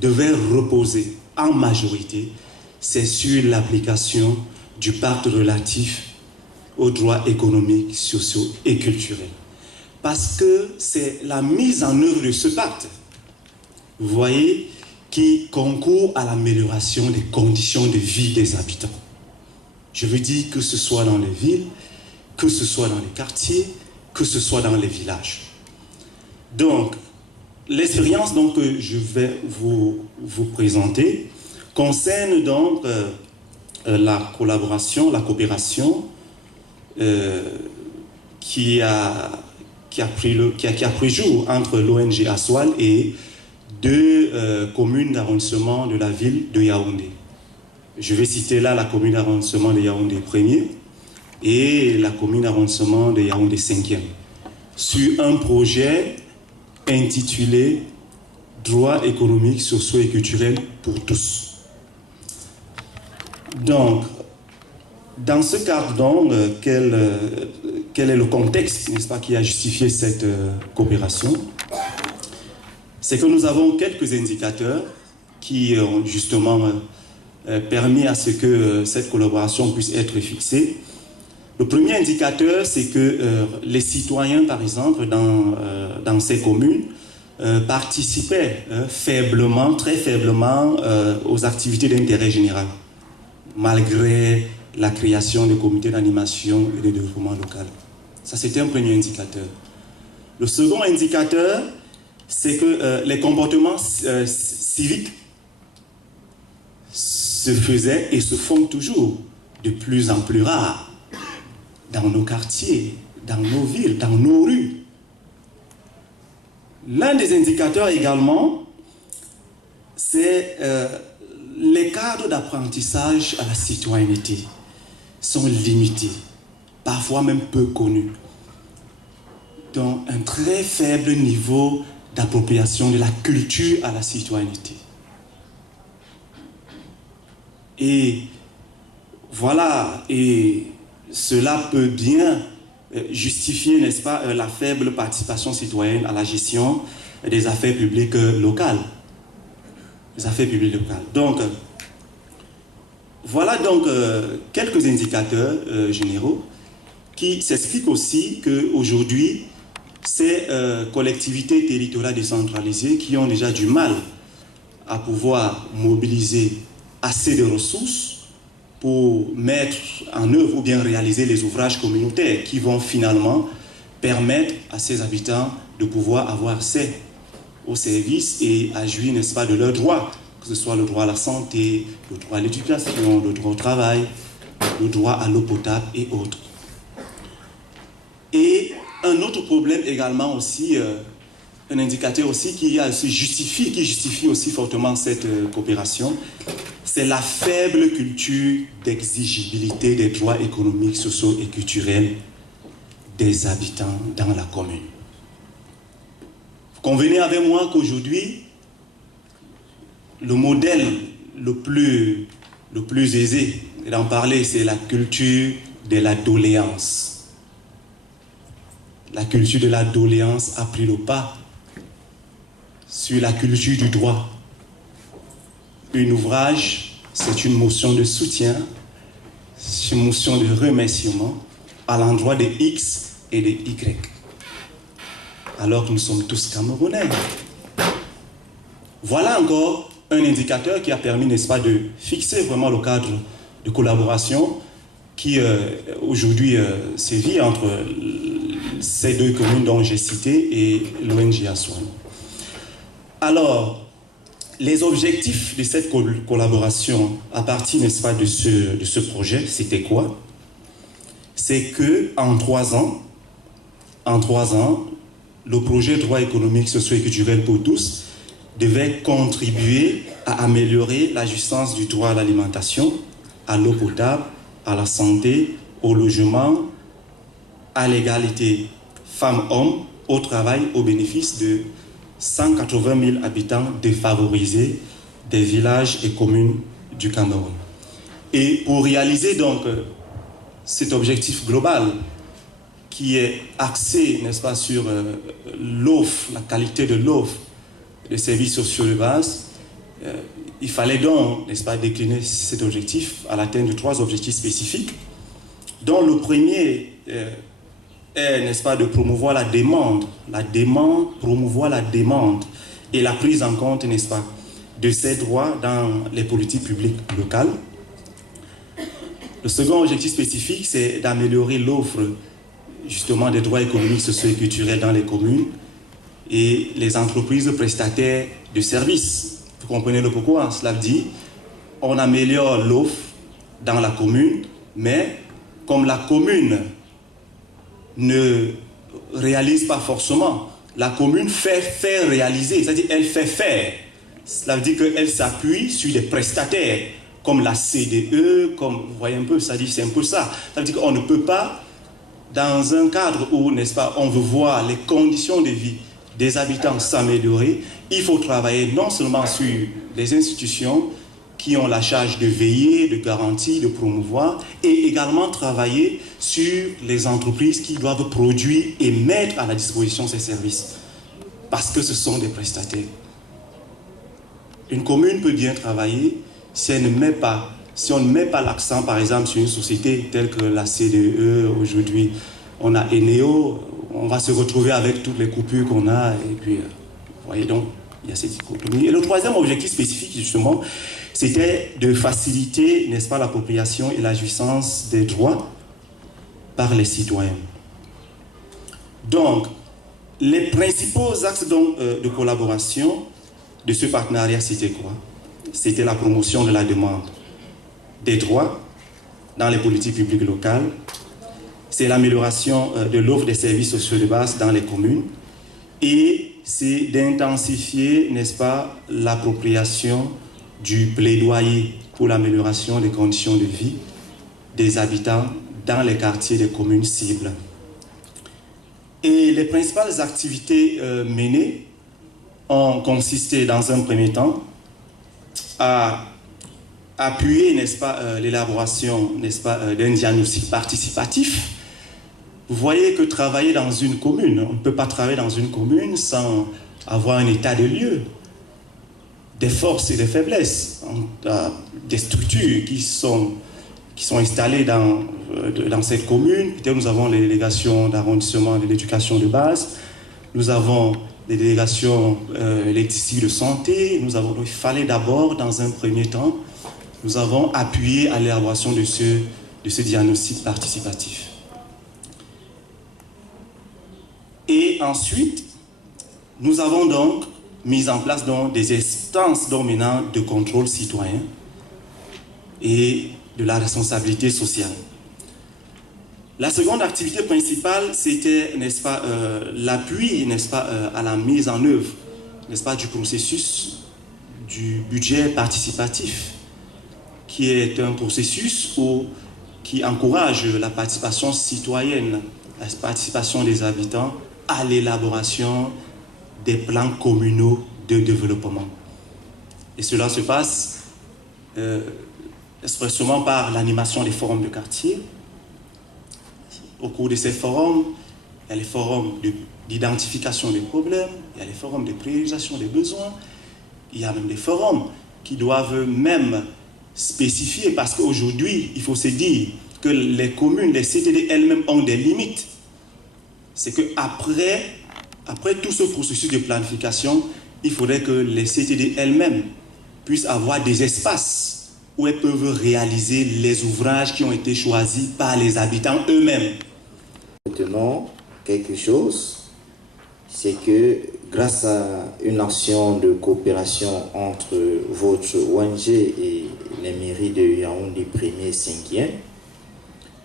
devait reposer en majorité, c'est sur l'application du pacte relatif aux droits économiques, sociaux et culturels. Parce que c'est la mise en œuvre de ce pacte, vous voyez, qui concourt à l'amélioration des conditions de vie des habitants. Je veux dire que ce soit dans les villes, que ce soit dans les quartiers, que ce soit dans les villages. Donc, l'expérience que je vais vous présenter concerne donc la collaboration, la coopération qui a pris jour entre l'ONG Aswal et deux communes d'arrondissement de la ville de Yaoundé. Je vais citer là la commune d'arrondissement de Yaoundé 1er et la commune d'arrondissement de Yaoundé 5e, sur un projet intitulé « Droits économiques, sociaux et culturels pour tous ». Donc, dans ce cadre, donc, quel est le contexte, n'est-ce pas, qui a justifié cette coopération? C'est que nous avons quelques indicateurs qui ont justement permis à ce que cette collaboration puisse être fixée. Le premier indicateur, c'est que les citoyens, par exemple, dans ces communes, participaient faiblement, très faiblement aux activités d'intérêt général, malgré la création de comités d'animation et de développement local. Ça, c'était un premier indicateur. Le second indicateur, c'est que les comportements civiques se faisaient et se font toujours de plus en plus rares dans nos quartiers, dans nos villes, dans nos rues. L'un des indicateurs également, c'est les cadres d'apprentissage à la citoyenneté sont limités, parfois même peu connus, donc un très faible niveau d'appropriation de la culture à la citoyenneté. Et voilà, et cela peut bien justifier, n'est-ce pas, la faible participation citoyenne à la gestion des affaires publiques locales. Les affaires publiques locales. Donc, voilà donc quelques indicateurs généraux qui s'expliquent aussi qu'aujourd'hui, ces collectivités territoriales décentralisées qui ont déjà du mal à pouvoir mobiliser assez de ressources pour mettre en œuvre ou bien réaliser les ouvrages communautaires qui vont finalement permettre à ces habitants de pouvoir avoir accès aux services et à jouir, n'est-ce pas, de leurs droits, que ce soit le droit à la santé, le droit à l'éducation, le droit au travail, le droit à l'eau potable et autres. Et un autre problème également aussi, un indicateur aussi qui justifie aussi fortement cette coopération, c'est la faible culture d'exigibilité des droits économiques, sociaux et culturels des habitants dans la commune. Vous convenez avec moi qu'aujourd'hui, le modèle le plus aisé d'en parler, c'est la culture de la doléance. La culture de la doléance a pris le pas sur la culture du droit. Un ouvrage, c'est une motion de soutien, c'est une motion de remerciement à l'endroit des X et des Y. Alors que nous sommes tous Camerounais. Voilà encore un indicateur qui a permis, n'est-ce pas, de fixer vraiment le cadre de collaboration qui aujourd'hui sévit entre ces deux communes dont j'ai cité et l'ONG Aswal. Alors, les objectifs de cette collaboration à partir, n'est-ce pas, de ce projet, c'était quoi? C'est qu'en 3 ans, le projet droit économique, socio et culturel pour tous devait contribuer à améliorer la jouissance du droit à l'alimentation, à l'eau potable, à la santé, au logement, à l'égalité femmes-hommes, au travail, au bénéfice de 180 000 habitants défavorisés des villages et communes du Cameroun. Et pour réaliser donc cet objectif global qui est axé, n'est-ce pas, sur l'offre, la qualité de l'offre de services sociaux de base, Il fallait donc, n'est-ce pas, décliner cet objectif à l'atteinte de 3 objectifs spécifiques, dont le premier est, n'est-ce pas, de promouvoir la demande, promouvoir la demande et la prise en compte, n'est-ce pas, de ces droits dans les politiques publiques locales. Le second objectif spécifique, c'est d'améliorer l'offre, justement, des droits économiques, sociaux et culturels dans les communes et les entreprises prestataires de services. Vous comprenez le pourquoi? Cela dit, on améliore l'offre dans la commune, mais comme la commune ne réalise pas forcément, la commune fait faire réaliser, c'est-à-dire elle fait faire. Cela veut dire qu'elle s'appuie sur des prestataires, comme la CDE, comme, vous voyez un peu, c'est un peu ça. Ça veut dire qu'on ne peut pas, dans un cadre où, n'est-ce pas, on veut voir les conditions de vie des habitants s'améliorer, il faut travailler non seulement sur les institutions qui ont la charge de veiller, de garantir, de promouvoir, et également travailler sur les entreprises qui doivent produire et mettre à la disposition ces services, parce que ce sont des prestataires. Une commune peut bien travailler si on ne met pas l'accent, par exemple, sur une société telle que la CDE. Aujourd'hui, on a Eneo, on va se retrouver avec toutes les coupures qu'on a, et puis, vous voyez, donc, il y a cette dichotomie. Et le troisième objectif spécifique, justement, c'était de faciliter, n'est-ce pas, l'appropriation et la jouissance des droits par les citoyens. Donc, les principaux axes de collaboration de ce partenariat, c'était quoi? C'était la promotion de la demande des droits dans les politiques publiques locales, c'est l'amélioration de l'offre des services sociaux de base dans les communes, et c'est d'intensifier, n'est-ce pas, l'appropriation du plaidoyer pour l'amélioration des conditions de vie des habitants dans les quartiers des communes cibles. Et les principales activités menées ont consisté dans un premier temps à appuyer, n'est-ce pas, l'élaboration, n'est-ce pas, d'un diagnostic participatif. Vous voyez que travailler dans une commune, on ne peut pas travailler dans une commune sans avoir un état de lieu, des forces et des faiblesses, des structures qui sont installées dans cette commune. Peut-être nous avons les délégations d'arrondissement de l'éducation de base, nous avons les délégations électriques de santé, il fallait d'abord, dans un premier temps, nous avons appuyé à l'élaboration de ce diagnostic participatif. Et ensuite, nous avons donc mis en place des instances maintenant de contrôle citoyen et de la responsabilité sociale. La seconde activité principale, c'était, n'est-ce pas, l'appui, n'est-ce pas, à la mise en œuvre, n'est-ce pas, du processus du budget participatif, qui est un processus qui encourage la participation citoyenne, la participation des habitants à l'élaboration des plans communaux de développement. Et cela se passe expressément par l'animation des forums de quartier. Au cours de ces forums, il y a les forums d'identification des problèmes, il y a les forums de priorisation des besoins, il y a même des forums qui doivent même spécifier, parce qu'aujourd'hui, il faut se dire que les communes, les CTD elles-mêmes ont des limites. C'est qu'après tout ce processus de planification, il faudrait que les CTD elles-mêmes puissent avoir des espaces où elles peuvent réaliser les ouvrages qui ont été choisis par les habitants eux-mêmes. Maintenant, quelque chose, c'est que grâce à une action de coopération entre votre ONG et les mairies de Yaoundé 1er et 5e,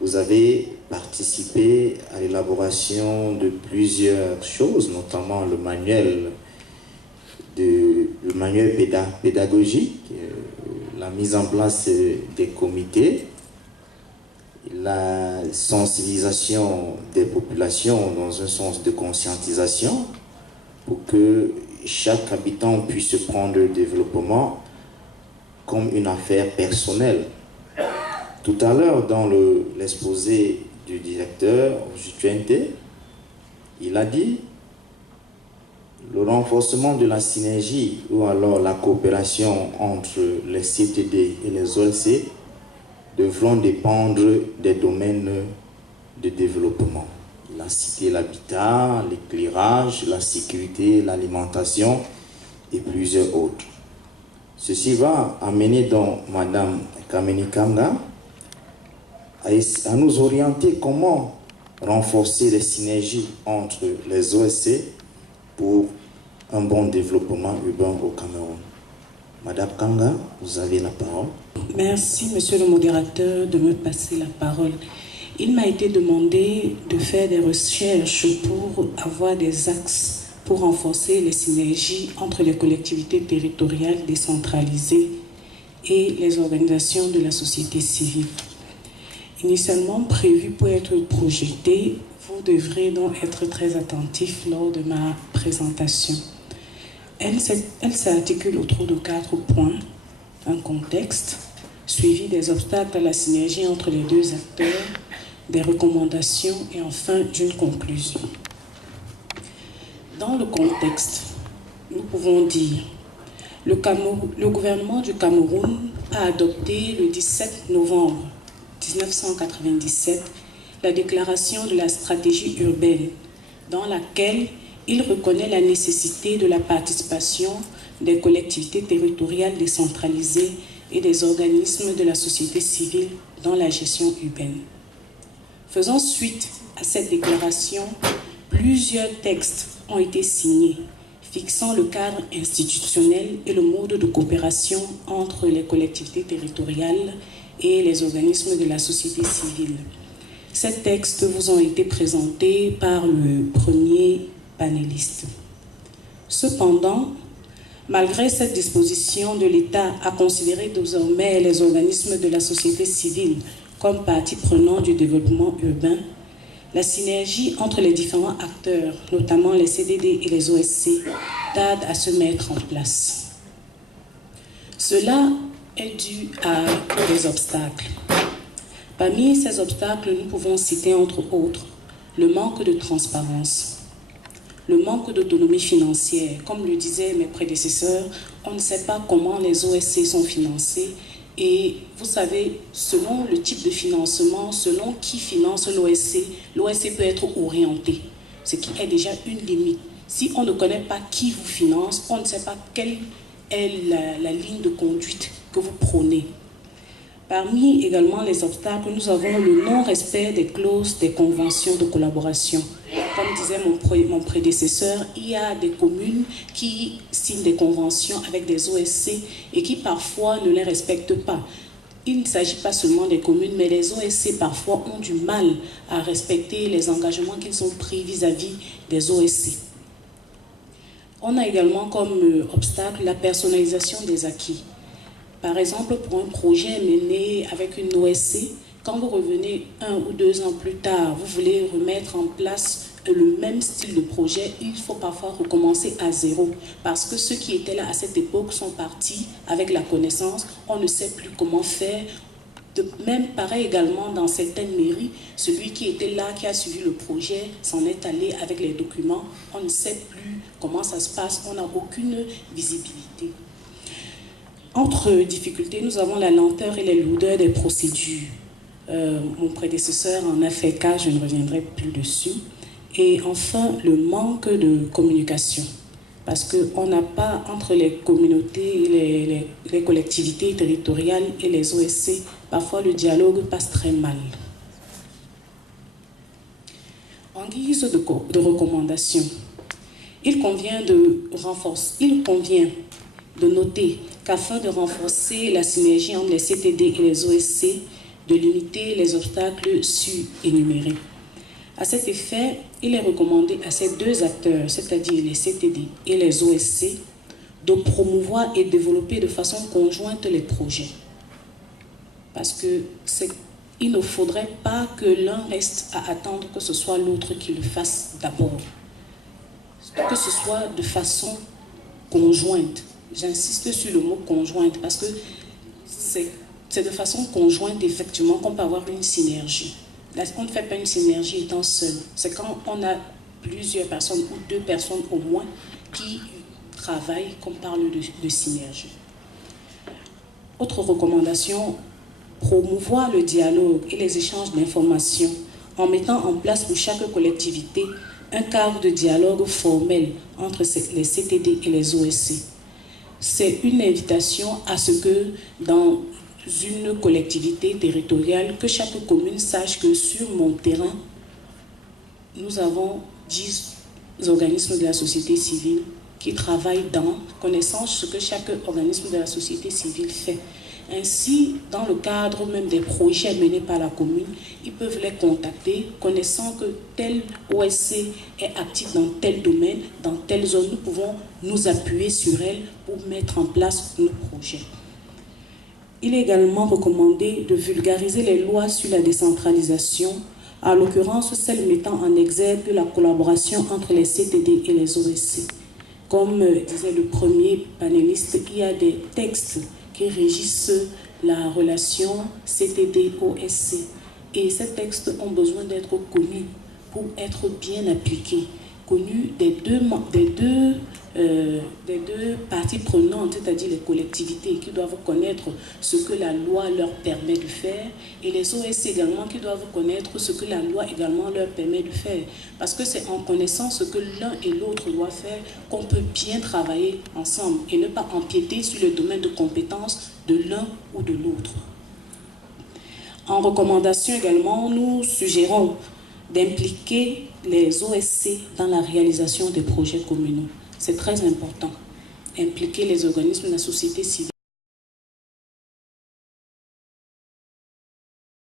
vous avez participé à l'élaboration de plusieurs choses, notamment le manuel pédagogique, la mise en place des comités, la sensibilisation des populations dans un sens de conscientisation pour que chaque habitant puisse prendre le développement comme une affaire personnelle. Tout à l'heure, dans l'exposé du directeur Jutuente, il a dit Le renforcement de la synergie ou alors la coopération entre les CTD et les OLC devront dépendre des domaines de développement. Il a cité l'habitat, l'éclairage, la sécurité, l'alimentation et plusieurs autres. Ceci va amener donc Madame Kameni Kamga à nous orienter comment renforcer les synergies entre les OSC pour un bon développement urbain au Cameroun. Madame Kanga, vous avez la parole. Merci, monsieur le modérateur, de me passer la parole. Il m'a été demandé de faire des recherches pour avoir des axes pour renforcer les synergies entre les collectivités territoriales décentralisées et les organisations de la société civile. Initialement prévu pour être projeté, vous devrez donc être très attentif lors de ma présentation. Elle s'articule autour de 4 points. Un contexte, suivi des obstacles à la synergie entre les deux acteurs, des recommandations et enfin d'une conclusion. Dans le contexte, nous pouvons dire le gouvernement du Cameroun a adopté le 17 novembre 1997 la déclaration de la stratégie urbaine dans laquelle il reconnaît la nécessité de la participation des collectivités territoriales décentralisées et des organismes de la société civile dans la gestion urbaine. Faisant suite à cette déclaration, plusieurs textes ont été signés, fixant le cadre institutionnel et le mode de coopération entre les collectivités territoriales et les organismes de la société civile. Ces textes vous ont été présentés par le premier panéliste. Cependant, malgré cette disposition de l'État à considérer désormais les organismes de la société civile comme partie prenante du développement urbain, la synergie entre les différents acteurs, notamment les CDD et les OSC, tarde à se mettre en place. Cela est dû à des obstacles. Parmi ces obstacles, nous pouvons citer entre autres le manque de transparence, le manque d'autonomie financière. Comme le disaient mes prédécesseurs, on ne sait pas comment les OSC sont financés et vous savez, selon le type de financement, selon qui finance l'OSC peut être orienté, ce qui est déjà une limite. Si on ne connaît pas qui vous finance, on ne sait pas quelle est la ligne de conduite que vous prônez. Parmi également les obstacles, nous avons le non-respect des clauses des conventions de collaboration. Comme disait mon prédécesseur, il y a des communes qui signent des conventions avec des OSC et qui parfois ne les respectent pas. Il ne s'agit pas seulement des communes, mais les OSC parfois ont du mal à respecter les engagements qu'ils ont pris vis-à-vis des OSC. On a également comme obstacle la personnalisation des acquis. Par exemple, pour un projet mené avec une OSC, quand vous revenez 1 ou 2 ans plus tard, vous voulez remettre en place le même style de projet, il faut parfois recommencer à zéro parce que ceux qui étaient là à cette époque sont partis avec la connaissance, on ne sait plus comment faire. Même pareil également dans certaines mairies, celui qui était là, qui a suivi le projet, s'en est allé avec les documents, on ne sait plus comment ça se passe, on n'a aucune visibilité. Entre difficultés, nous avons la lenteur et les lourdeurs des procédures. Mon prédécesseur en a fait cas, je ne reviendrai plus dessus. Et enfin, le manque de communication. Parce qu'on n'a pas, entre les communautés, les collectivités territoriales et les OSC, parfois le dialogue passe très mal. En guise de recommandation, il convient de noter qu'afin de renforcer la synergie entre les CTD et les OSC, de limiter les obstacles su-énumérés. À cet effet, il est recommandé à ces deux acteurs, c'est-à-dire les CTD et les OSC, de promouvoir et développer de façon conjointe les projets. Parce qu'il ne faudrait pas que l'un reste à attendre que ce soit l'autre qui le fasse d'abord. Que ce soit de façon conjointe. J'insiste sur le mot conjointe parce que c'est de façon conjointe, effectivement, qu'on peut avoir une synergie. Là, on ne fait pas une synergie étant seul. C'est quand on a plusieurs personnes ou 2 personnes au moins qui travaillent, qu'on parle de synergie. Autre recommandation, promouvoir le dialogue et les échanges d'informations en mettant en place pour chaque collectivité un cadre de dialogue formel entre les CTD et les OSC. C'est une invitation à ce que dans une collectivité territoriale, que chaque commune sache que sur mon terrain, nous avons 10 organismes de la société civile qui travaillent dans connaissance ce que chaque organisme de la société civile fait. Ainsi, dans le cadre même des projets menés par la commune, ils peuvent les contacter, connaissant que tel OSC est actif dans tel domaine, dans telle zone. Nous pouvons nous appuyer sur elle pour mettre en place nos projets. Il est également recommandé de vulgariser les lois sur la décentralisation, en l'occurrence celles mettant en exergue la collaboration entre les CTD et les OSC. Comme disait le premier panéliste, il y a des textes qui régissent la relation CTD-OSC. Et ces textes ont besoin d'être connus pour être bien appliqués, connus des deux parties prenantes, c'est-à-dire les collectivités qui doivent connaître ce que la loi leur permet de faire, et les OSC également qui doivent connaître ce que la loi également leur permet de faire. Parce que c'est en connaissant ce que l'un et l'autre doivent faire qu'on peut bien travailler ensemble et ne pas empiéter sur le domaine de compétences de l'un ou de l'autre. En recommandation également, nous suggérons d'impliquer les OSC dans la réalisation des projets communaux. C'est très important. Impliquer les organismes de la société civile